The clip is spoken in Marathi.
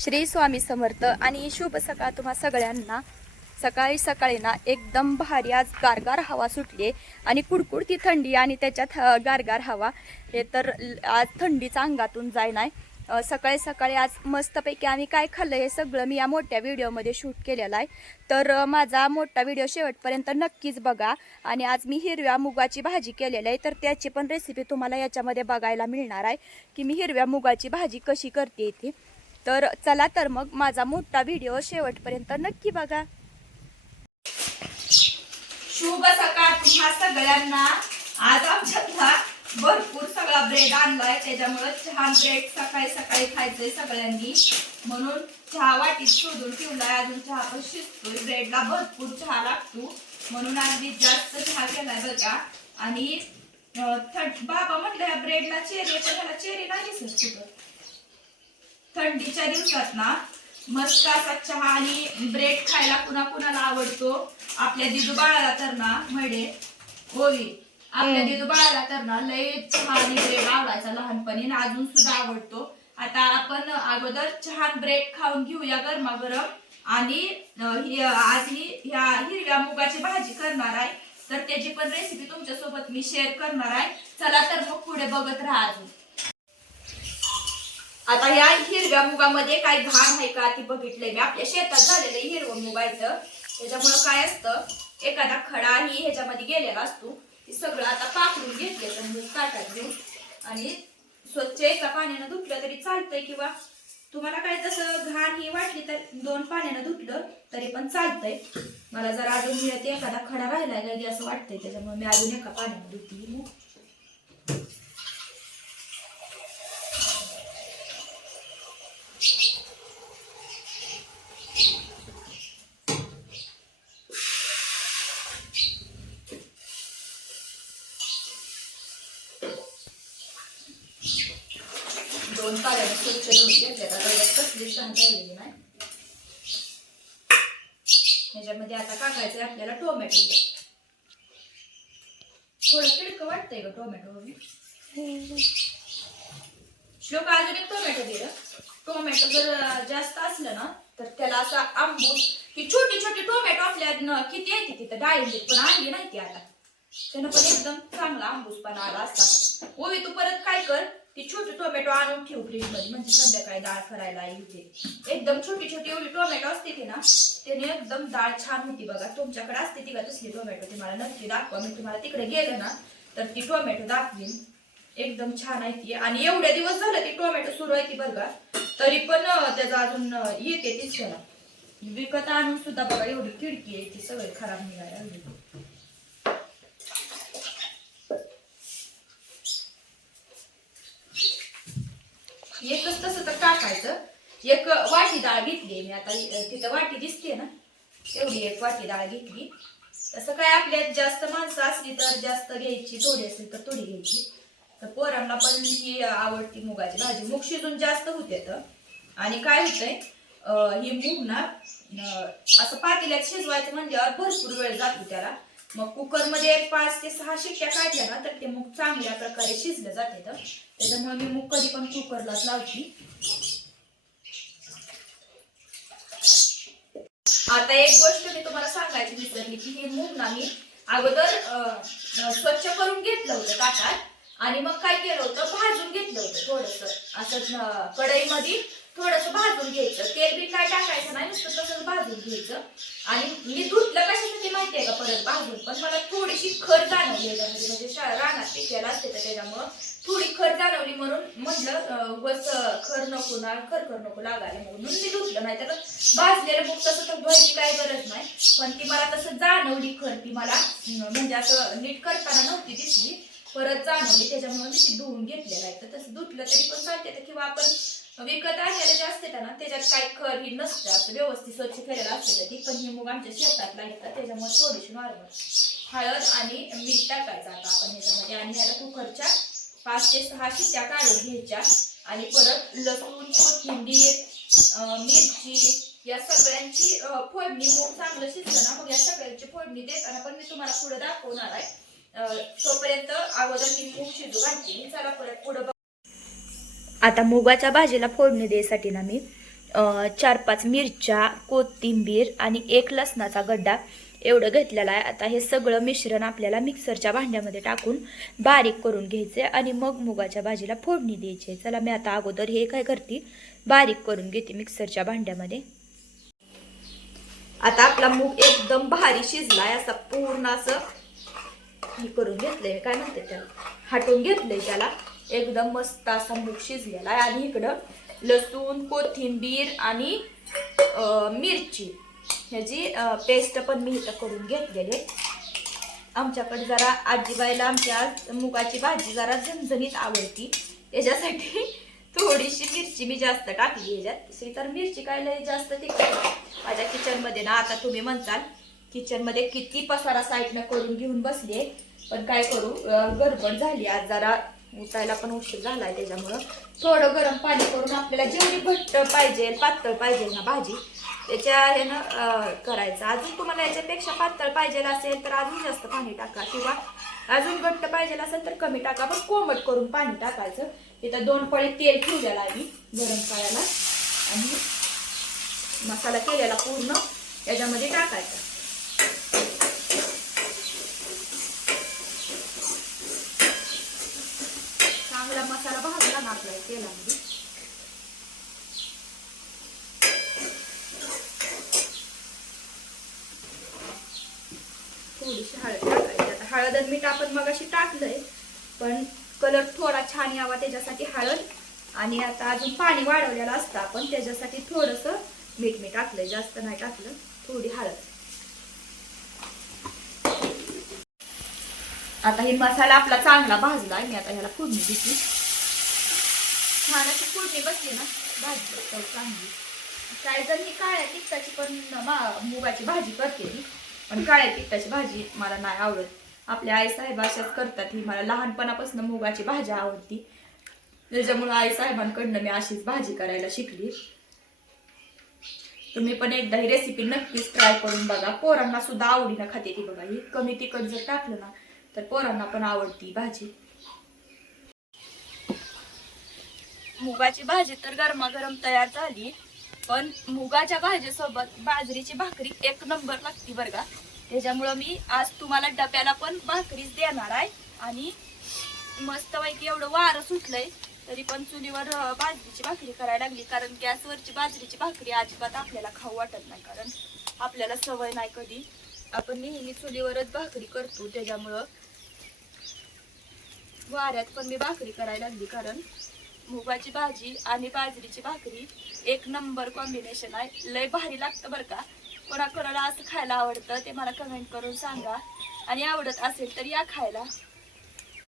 श्री स्वामी समर्थ आणि शुभ सकाळ तुम्हा सगळ्यांना. सकाळी सकाळी ना एकदम भारी आज गारगार हवा सुटली आणि कुडकुडती थंडी आणि त्याच्यात गारगार हवा. हे तर आज थंडीचा अंगातून जाय नाही सकाळी सकाळी आज मस्तपैकी आम्ही काय खाल्लं हे सगळं मी या मोठ्या व्हिडिओमध्ये शूट केलेलं आहे. तर माझा मोठा व्हिडिओ शेवटपर्यंत नक्कीच बघा. आणि आज मी हिरव्या मुगाची भाजी केलेली आहे. तर त्याची पण रेसिपी तुम्हाला याच्यामध्ये बघायला मिळणार आहे की मी हिरव्या मुगाची भाजी कशी करते इथे. तर चला तर मग माझा मोठा व्हिडिओ शेवटपर्यंत नक्की बघा. शुभ सकाळ तुम्हा सगळ्यांना. आज आमच्यातला भरपूर सगळा ब्रेड आणलाय त्याच्यामुळे छान ब्रेड सकाळी सकाळी खायचंय सगळ्यांनी. म्हणून चहा वाटीत शोधून ठेवलाय अजून चहा पण शिजतोय. ब्रेडला भरपूर चहा लागतो. म्हणून अगदी जास्त चहा केलाय बघा. आणि थंड बाबा म्हटलं ह्या ब्रेडला चेरी पण ह्याला चेरी नाही दिसत कुठं? थंडीच्या दिवसात ना मस्त असा चहा आणि ब्रेड खायला कुणा कुणाला आवडतो? आपल्या दिदू बाळाला तर ना म्हडे ओवी आपल्या दिदू बाळाला तर ना लय चहा आणि ब्रेड आवडायचा लहानपणी आणि अजून सुद्धा आवडतो. आता आपण अगोदर छान ब्रेड खाऊन घेऊया गरमागरम. आणि ही ह्या हिरव्या मुगाची भाजी करणार आहे. तर त्याची पण रेसिपी तुमच्यासोबत मी शेअर करणार आहे. चला तर मग पुढे बघत राहा अजून. आता ह्या हिरव्या मुगामध्ये काय घाण आहे का ती बघितलंय मी. आपल्या शेतात झालेलं हिरवं मुगायचं त्याच्यामुळं काय असतं एखादा खडा ही ह्याच्यामध्ये गेलेला असतो. ती सगळं आता पाकडून घेतले तर ताटात घेऊन. आणि स्वच्छ एका पाण्यानं धुतलं तरी चालतंय किंवा तुम्हाला काय तसं घाण ही वाटली तर दोन पाण्यानं धुतलं तरी पण चालतंय. मला जर अजून मिळते एखादा खडा राहिला की असं वाटतंय त्याच्यामुळे मी अजून एका पाण्यानं धुतली मग दोन पाण्याने स्वच्छ धुवून घेतले आता त्याच्यात कसलीच राहिलेली नाही. ह्याच्यामध्ये आता टाकायचं आपल्याला टोमॅटो. थोडं किडकं वाटतंय ग टोमॅटो श्लोक अजून एक टोमॅटो दिलं टोमॅटो जर जास्त असलं ना तर त्याला असा आंबूस की छोटी छोटी टोमॅटो आपल्या न- किती येते तिथं? डाळिंबीत पण आणली नाही ती आता. त्यानं पण एकदम चांगला आंबूसपणा आला असता. ओवी तू परत काय कर? ती छोटी टोमॅटो आणून ठेव फ्रीजमध्ये म्हणजे संध्याकाळी डाळ करायला येते. एकदम छोटी छोटी एवढी टोमॅटो असते ती ना त्याने एकदम डाळ छान होती बघा. तुमच्याकडे असते ती का तसली टोमॅटो? ती मला नक्की दाखवा. मी तुम्हाला तिकडे गेलं ना तर ती टोमॅटो दाखवीन. एकदम छान आहे ती. आणि एवढ्या दिवस झालं ती टोमॅटो सुरू आहे ती बघा तरी पण त्याचा अजून येते तीच विकत आणून सुद्धा बघा एवढी खिडकी आहे ती सगळी खराब निघायला एकच तसं तर टाकायचं. एक वाटी डाळ घेतली मी आता तिथं वाटी दिसते ना एवढी एक वाटी डाळ घेतली. तसं काय आपल्यात जास्त माणसं असली तर जास्त घ्यायची थोडी असली तर थोडी घ्यायची. तर पोरांना पण ही आवडती मुगाची भाजी. मूग शिजून जास्त होते तर. आणि काय होतंय ही मूग ना असं पातेल्यात शिजवायचं म्हणजे भरपूर वेळ जातो त्याला. मग कुकरमध्ये पाच ते सहा शिट्ट्या काढल्या ना तर ते मूग चांगल्या प्रकारे शिजलं जाते तर. त्याच्यामुळे मी मूग कधी पण कुकरलाच लावची आता एक गोष्ट मी तुम्हाला सांगायची विसरली की हे मूग ना मी अगोदर स्वच्छ करून घेतलं होतं ताटात आणि मग काय केलं होतं? भाजून घेतलं होतं थोडस. असं अं, कढईमध्ये थोडस भाजून घ्यायचं. तेल बी काय टाकायचं नाही नुसतं तसंच भाजून घ्यायचं. आणि मी धुतलं कशासाठी माहितीये पण मला थोडीशी खर जाणवली याच्यामध्ये म्हणजे, म्हणजे शाळा रानात पिकायला असते तर त्याच्यामुळं थोडी खर जाणवली म्हणून म्हटलं बस खर नको ना खर खर नको लागायला म्हणून मी धुतलं. नाही तर भाजलेलं बुक तसं तर धुवायची काही गरज नाही. पण ती मला तसं जाणवली खर ती मला. म्हणजे असं नीट करताना नव्हती दिसली. परत जाणवली. त्याच्यामुळे मी ती धुवून घेतलेलं आहे. तर तसं धुतलं तरी पण चालते. तर किंवा आपण विकत आलेले जे असते ना त्याच्यात काही खर ही नसतं असं व्यवस्थित स्वच्छ केलेलं असते तर ती पण ही मग आमच्या शेतातला येतात त्याच्यामुळे थोडीशी नॉर्मल हळद आणि मीठ टाकायचं आता आपण ह्याच्यामध्ये आणि याला कुकरच्या पाच ते सहा शिट्ट्या काढून घ्यायच्या. आणि परत लसूण कोथिंबीर मिरची या सगळ्यांची फोडणी मग चांगलं शिजलं ना मग या सगळ्यांची फोडणी देताना पण मी तुम्हाला पुढे दाखवणार आहे. तोपर्यंत अगोदर मी मूग शिजू घालते. चला परत पुढे आता मुगाच्या भाजीला फोडणी द्यायसाठी ना मी चार पाच मिरच्या कोथिंबीर आणि एक लसणाचा गड्डा एवढं घेतलेलं आहे. आता हे सगळं मिश्रण आपल्याला मिक्सरच्या भांड्यामध्ये टाकून बारीक करून घ्यायचे आणि मग मुगाच्या भाजीला फोडणी द्यायची. चला मी आता अगोदर हे काय करते बारीक करून घेते मिक्सरच्या भांड्यामध्ये. आता आपला मूग एकदम भारी शिजलाय असा पूर्ण असं हे करून घेतलंय. काय म्हणते त्याला? हाटून घेतलंय त्याला. एकदम मस्त असा मूग शिजलेला आहे. आणि इकडं लसूण कोथिंबीर आणि मिरची. ह्याची पेस्ट पण मी इथं करून घेतलेली आमच्याकडे जरा आजीबाईला आमच्या मुगाची भाजी जरा झणझणीत आवडती. याच्यासाठी थोडीशी मिरची मी जास्त टाकली याच्यात. तशी तर मिरची काय लय जास्त तिकडे माझ्या किचनमध्ये ना आता तुम्ही म्हणताल किचनमध्ये किती पसारा साईडनं करून घेऊन बसले पण काय करू गडबड झाली आज जरा उठायला पण उशीर झालाय त्याच्यामुळं. थोडं गरम पाणी करून आपल्याला जेवढी घट्ट पाहिजे पातळ पाहिजे ना भाजी त्याच्या ह्यानं करायचं. अजून तुम्हाला याच्यापेक्षा पातळ पाहिजे असेल तर अजून जास्त पाणी टाका किंवा अजून घट्ट पाहिजे असेल तर कमी टाका. पण कोमट करून पाणी टाकायचं. इथं दोन पळी तेल ठेवलेलं आम्ही गरम करायला. आणि मसाला केलेला पूर्ण याच्यामध्ये टाकायचा चांगला मसाला भाजला ना आपल्या तेलामध्ये थोडीशी हळद टाकायची. आता हळद मीठ आपण मग अशी टाकलंय पण कलर थोडा छान यावा त्याच्यासाठी हळद. आणि आता अजून पाणी वाढवलेलं असतं आपण त्याच्यासाठी थोडस मीठ मी टाकलंय. जास्त नाही टाकलं थोडी हळद. आता हे मसाला आपला चांगला भाजला मी आता ह्याला फोडणी घेतली छान अशी फोडणी बसली ना भाजी चव चांगली. काय जर मी काळ्या तिखटाची पण मा- मुगाची भाजी करते मी पण काळ्या तिखटाची भाजी मला नाही आवडत. आपल्या आई साहेब अशाच करतात ही मला लहानपणापासून मुगाची भाजी आवडती. त्याच्यामुळे आई साहेबांकडनं मी अशीच भाजी करायला शिकली. तुम्ही पण एकदा ही रेसिपी नक्कीच ट्राय करून बघा. पोरांना सुद्धा आवडीनं खाते ती बघा. ही कमी तिखट जर टाकलं ना तर पोरांना पण आवडती भाजी. मुगाची भाजी तर गरमागरम तयार झाली पण मुगाच्या भाजीसोबत बाजरीची भाकरी एक नंबर लागती बरं का. त्याच्यामुळं मी आज तुम्हाला डब्याला पण भाकरीच देणार आहे. आणि मस्तपैकी एवढं वारं सुटलंय तरी पण चुलीवर बाजरीची भाकरी करायला लागली. कारण गॅसवरची बाजरीची भाकरी अजिबात आपल्याला खाऊ वाटत नाही. कारण आपल्याला सवय नाही कधी. आपण नेहमी चुलीवरच भाकरी करतो. त्याच्यामुळं वाऱ्यात पण मी भाकरी करायला लागली. कारण मुगाची भाजी आणि बाजरीची भाकरी. एक नंबर कॉम्बिनेशन आहे. लय भारी लागतं बरं का. कोणाकोणाला असं खायला आवडतं ते मला कमेंट करून सांगा. आणि आवडत असेल तर या खायला.